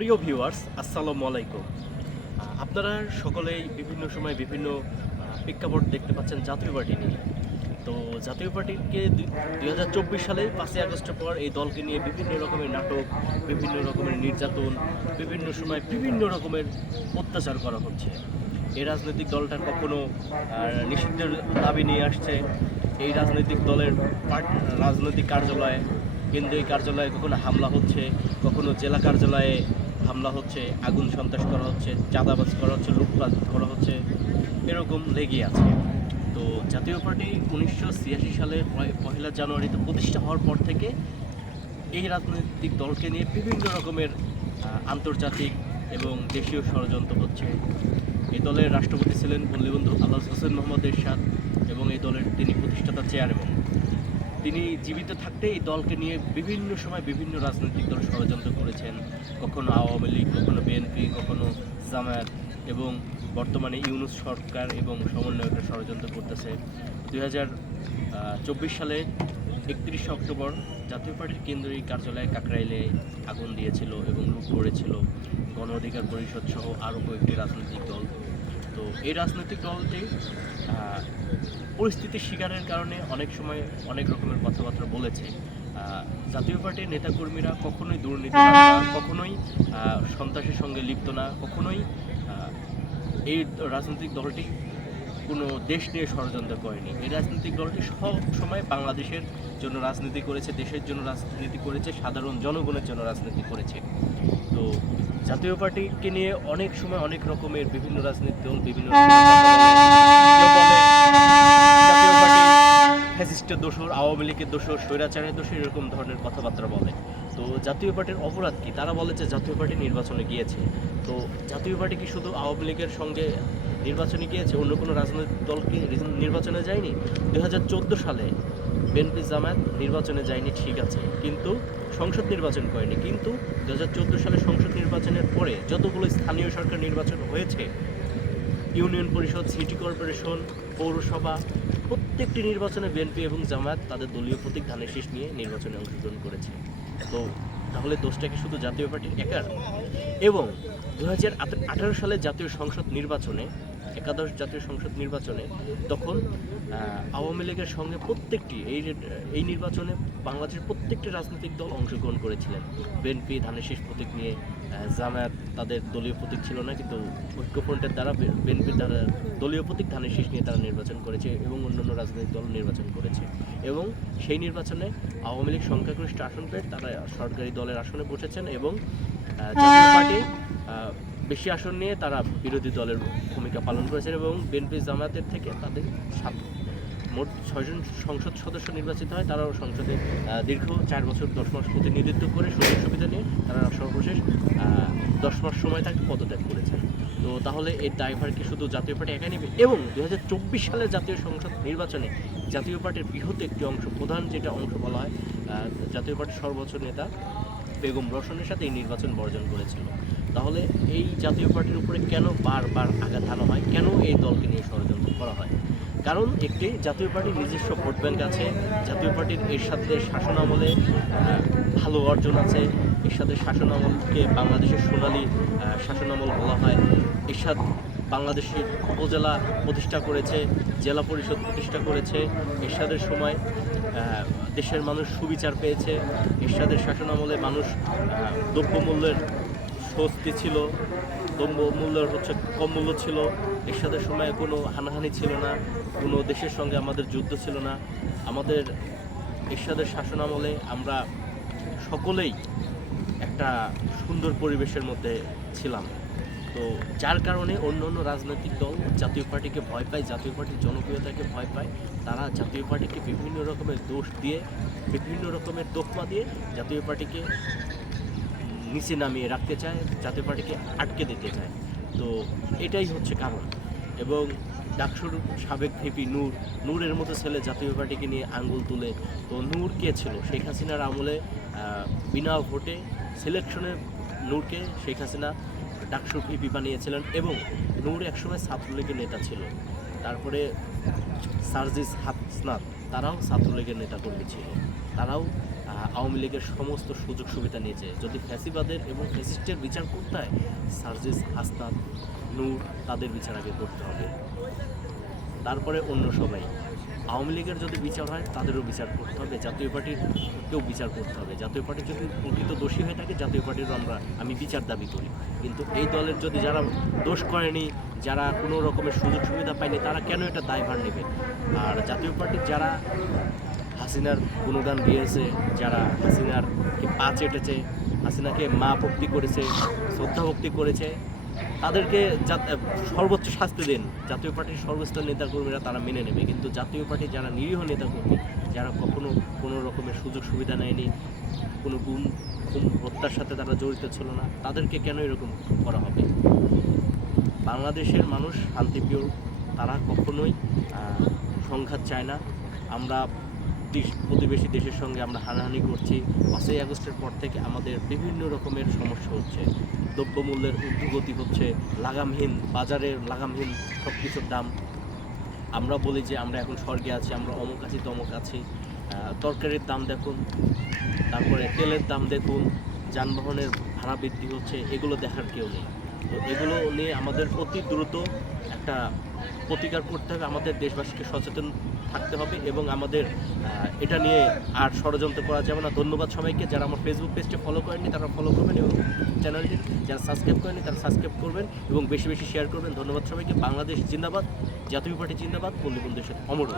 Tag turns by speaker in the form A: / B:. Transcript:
A: প্রিয় ভিউয়ার্স, আসসালামু আলাইকুম। আপনারা সকলেই বিভিন্ন সময় বিভিন্ন প্রেক্ষাপট দেখতে পাচ্ছেন জাতীয় পার্টি নিয়ে। তো জাতীয় পার্টিকে দুই হাজার চব্বিশ সালে পাঁচই আগস্টের পর এই দলকে নিয়ে বিভিন্ন রকমের নাটক, বিভিন্ন রকমের নির্যাতন, বিভিন্ন সময় বিভিন্ন রকমের অত্যাচার করা হচ্ছে। এই রাজনৈতিক দলটা কখনো নিষিদ্ধের দাবি নিয়ে আসছে। এই রাজনৈতিক দলের রাজনৈতিক কার্যালয়ে, কেন্দ্রীয় কার্যালয়ে কখনো হামলা হচ্ছে, কখনো জেলা কার্যালয়ে হামলা হচ্ছে, আগুন সন্ত্রাস করা হচ্ছে, চাঁদাবাজ করা হচ্ছে, লুটপাট করা হচ্ছে, এরকম লেগে আছে। তো জাতীয় পার্টি উনিশশো ছিয়াশি সালের পয়- পহেলা জানুয়ারিতে প্রতিষ্ঠা হওয়ার পর থেকে এই রাজনৈতিক দলকে নিয়ে বিভিন্ন রকমের আন্তর্জাতিক এবং দেশীয় ষড়যন্ত্র হচ্ছে। এই দলের রাষ্ট্রপতি ছিলেন বঙ্গবন্ধু আল্লাহ হোসেন মোহাম্মদ এরশাদ এবং এই দলের তিনি প্রতিষ্ঠাতা চেয়ারম্যান। তিনি জীবিত থাকতে এই দলকে নিয়ে বিভিন্ন সময় বিভিন্ন রাজনৈতিক দল ষড়যন্ত্র করেছেন। কখনো আওয়ামী লীগ, কখনো বিএনপি কখনো জামায়াত এবং বর্তমানে ইউনুস সরকার এবং সমন্বয়করা ষড়যন্ত্র করতেছে। দুই হাজার চব্বিশ সালে একত্রিশে অক্টোবর জাতীয় পার্টির কেন্দ্রীয় কার্যালয়ে কাকরাইলে আগুন দিয়েছিল এবং লুট করেছিল। গণ অধিকার পরিষদ সহ আরও কয়েকটি রাজনৈতিক দল। তো এই রাজনৈতিক দলটি পরিস্থিতির শিকারের কারণে অনেক সময় অনেক রকমের কথাবার্তা বলেছে। জাতীয় পার্টির নেতাকর্মীরা কখনোই দুর্নীতি কখনোই সন্ত্রাসের সঙ্গে লিপ্ত না, কখনোই এই রাজনৈতিক দলটি কোনো দেশ নিয়ে ষড়যন্ত্র করেনি। এই রাজনৈতিক দলটি সব সময় বাংলাদেশের জন্য রাজনীতি করেছে, দেশের জন্য রাজনীতি করেছে, সাধারণ জনগণের জন্য রাজনীতি করেছে। তো জাতীয় পার্টিকে নিয়ে অনেক সময় অনেক রকমের বিভিন্ন রাজনীতি দল, বিভিন্ন ফ্যাসিস্টের দোষর, আওয়ামী লীগের দোষর, স্বৈরাচারের দোষর, এরকম ধরনের কথাবার্তা বলে। তো জাতীয় পার্টির অপরাধ কি? তারা বলে যে জাতীয় পার্টি নির্বাচনে গিয়েছে। তো জাতীয় পার্টি কি শুধু আওয়ামী লীগের সঙ্গে নির্বাচনে গিয়েছে? অন্য কোনো রাজনৈতিক দল কি নির্বাচনে যায়নি? দুই হাজার চোদ্দ সালে বিএনপি জামায়াত নির্বাচনে যায়নি, ঠিক আছে। কিন্তু সংসদ নির্বাচন করেনি। কিন্তু দু হাজার চোদ্দ সালে সংসদ নির্বাচনের পরে যতগুলো স্থানীয় সরকার নির্বাচন হয়েছে, ইউনিয়ন পরিষদ, সিটি কর্পোরেশন, পৌরসভা প্রত্যেকটি নির্বাচনে বিএনপি এবং জামায়াত তাদের দলীয় প্রতীক ধানের শীষ নিয়ে নির্বাচনে অংশগ্রহণ করেছে। তো তাহলে দোষটা কি শুধু জাতীয় পার্টির একার? এবং দু হাজার আঠারো সালে জাতীয় সংসদ নির্বাচনে একাদশ জাতীয় সংসদ নির্বাচনে তখন আওয়ামী লীগের সঙ্গে প্রত্যেকটি এই এই নির্বাচনে বাংলাদেশের প্রত্যেকটি রাজনৈতিক দল অংশগ্রহণ করেছিলেন। বিএনপি, ধানের শীষ প্রতীক নিয়ে জামায়াত তাদের দলীয় প্রতীক ছিল না, কিন্তু ঐক্যফ্রন্টের দ্বারা বিএনপির দ্বারা দলীয় প্রতীক ধানের শীষ নিয়ে তারা নির্বাচন করেছে এবং অন্যান্য রাজনৈতিক দল নির্বাচন করেছে। এবং সেই নির্বাচনে আওয়ামী লীগ সংখ্যাগরিষ্ঠ আসন পেয়ে তারা সরকারি দলের আসনে বসেছেন এবং জাতীয় পার্টি বেশি আসন নিয়ে তারা বিরোধী দলের ভূমিকা পালন করেছেন এবং বিএনপি জামায়াতের থেকে তাদের সাত মোট ছয়জন সংসদ সদস্য নির্বাচিত হয়। তারাও সংসদে দীর্ঘ চার বছর, দশ মাস প্রতিনিধিত্ব করে সুযোগ সুবিধা নিয়ে তারা সর্বশেষ দশ মাস সময় তাকে পদত্যাগ করেছেন। তো তাহলে এই ড্রাইভার কি শুধু জাতীয় পার্টি একাই নেবে? এবং দু হাজার সালের জাতীয় সংসদ নির্বাচনে জাতীয় পার্টির বৃহৎ একটি অংশ, প্রধান যেটা অংশ বলা হয় জাতীয় পার্টির সর্বোচ্চ নেতা বেগম রোশনের সাথে এই নির্বাচন বর্জন করেছিল। তাহলে এই জাতীয় পার্টির উপরে কেন বারবার আঘাত হানা হয়? কেন এই দলকে নিয়ে ষড়যন্ত্র করা হয়? কারণ একটি জাতীয় পার্টির নিজস্ব ভোট ব্যাংক আছে, জাতীয় পার্টির এর সাথে শাসন আমলে ভালো অর্জন আছে এর সাথে শাসন আমলকে বাংলাদেশের সোনালী শাসন আমল বলা হয়। এরশাদ বাংলাদেশের উপজেলা প্রতিষ্ঠা করেছে, জেলা পরিষদ প্রতিষ্ঠা করেছে। এরশাদের সময় দেশের মানুষ সুবিচার পেয়েছে। এরশাদের শাসন আমলে মানুষ দ্রব্যমূল্যের স্বস্তি ছিল, দ্রব্য মূল্যের হচ্ছে কম মূল্য ছিল এরশাদের সময় কোনো হানাহানি ছিল না, কোনো দেশের সঙ্গে আমাদের যুদ্ধ ছিল না। আমাদের এরশাদের শাসন আমলে আমরা সকলেই একটা সুন্দর পরিবেশের মধ্যে ছিলাম। তো যার কারণে অন্য অন্য রাজনৈতিক দল জাতীয় পার্টিকে ভয় পায়, জাতীয় পার্টির জনপ্রিয়তাকে ভয় পায়, তারা জাতীয় পার্টিকে বিভিন্ন রকমের দোষ দিয়ে, বিভিন্ন রকমের তোকমা দিয়ে জাতীয় পার্টিকে নিচে নামিয়ে রাখতে চায় জাতীয় পার্টিকে আটকে দিতে চায়। তো এটাই হচ্ছে কারণ। এবং ডাকসুর সাবেক ভিপি নূর, নূরের মতো ছেলে জাতীয় পার্টিকে নিয়ে আঙ্গুল তুলে, তো নূর কে ছিল? শেখ হাসিনার আমলে বিনা ভোটে সিলেকশনে নূরকে শেখ হাসিনা ডাকসুর ভিপি বানিয়েছিলেন এবং নূর একসময় ছাত্রলীগের নেতা ছিল। তারপরে সার্জিস হাসনাত তারাও ছাত্রলীগের নেতা কর্মী ছিল। তারাও আওয়ামী লীগের সমস্ত সুযোগ সুবিধা নিয়েছে। যদি ফ্যাসিবাদের এবং ফ্যাসিস্টের বিচার করতে হয়, সার্জিস হাসনাত নূর, তাদের বিচার আগে করতে হবে। তারপরে অন্য সবাই। আওয়ামী লীগের যদি বিচার হয়, তাদেরও বিচার করতে হবে। জাতীয় পার্টির কেউ বিচার করতে হবে। জাতীয় পার্টি যদি প্রকৃত দোষী হয়ে থাকে, জাতীয় পার্টিরও আমরা, আমি বিচার দাবি করি। কিন্তু এই দলের যদি যারা দোষ করেনি, যারা কোনো রকমের সুযোগ সুবিধা পায়নি, তারা কেন এটা দায়ভার নেবে? আর জাতীয় পার্টির যারা হাসিনার গুণগান গিয়েছে, যারা হাসিনার পা চেটেছে, হাসিনাকে মা ভক্তি করেছে, শ্রদ্ধা ভক্তি করেছে, তাদেরকে সর্বোচ্চ শাস্তি দিন। জাতীয় পার্টির সর্বস্তর নেতাকর্মীরা তারা মেনে নেবে। কিন্তু জাতীয় পার্টির যারা নিরীহ নেতাকর্মী, যারা কখনো কোনো রকমের সুযোগ সুবিধা নেয়নি, কোনো গুম, খুন, হত্যার সাথে তারা জড়িত ছিল না, তাদেরকে কেন এরকম করা হবে? বাংলাদেশের মানুষ শান্তিপ্রিয় তারা কখনোই সংঘাত চায় না। আমরা প্রতিবেশী দেশের সঙ্গে আমরা হানাহানি করছি। পাঁচই আগস্টের পর থেকে আমাদের বিভিন্ন রকমের সমস্যা হচ্ছে। দ্রব্যমূল্যের ঊর্ধ্বগতি হচ্ছে, লাগামহীন, বাজারের লাগামহীন সব কিছুর দাম। আমরা বলি যে আমরা এখন স্বর্গে আছি, আমরা অমুক আছি, তমুক আছি। তরকারির দাম দেখুন, তারপরে তেলের দাম দেখুন, যানবাহনের ভাড়া বৃদ্ধি হচ্ছে, এগুলো দেখার কেউ নেই। তো এগুলো নিয়ে আমাদের অতি দ্রুত একটা প্রতিকার করতে হবে। আমাদের দেশবাসীকে সচেতন থাকতে হবে এবং আমাদের এটা নিয়ে আর ষড়যন্ত্র করা যাবে না। ধন্যবাদ সবাইকে। যারা আমার ফেসবুক পেজটা ফলো করেননি, তারা ফলো করবেন এবং চ্যানেলটি যারা সাবস্ক্রাইব করেনি তারা সাবস্ক্রাইব করবেন এবং বেশি বেশি শেয়ার করবেন। ধন্যবাদ সবাইকে। বাংলাদেশ জিন্দাবাদ, জাতীয় পার্টি জিন্দাবাদ। পল্লী বন্ধুদের সাথে অমর।